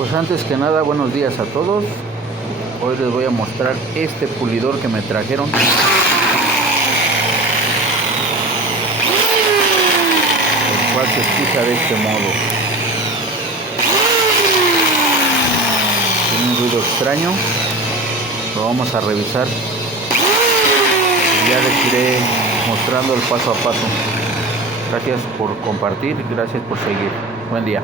Pues antes que nada, buenos días a todos. Hoy les voy a mostrar este pulidor que me trajeron. El cual se escucha de este modo. Tiene un ruido extraño. Lo vamos a revisar. Ya les iré mostrando el paso a paso. Gracias por compartir, gracias por seguir. Buen día.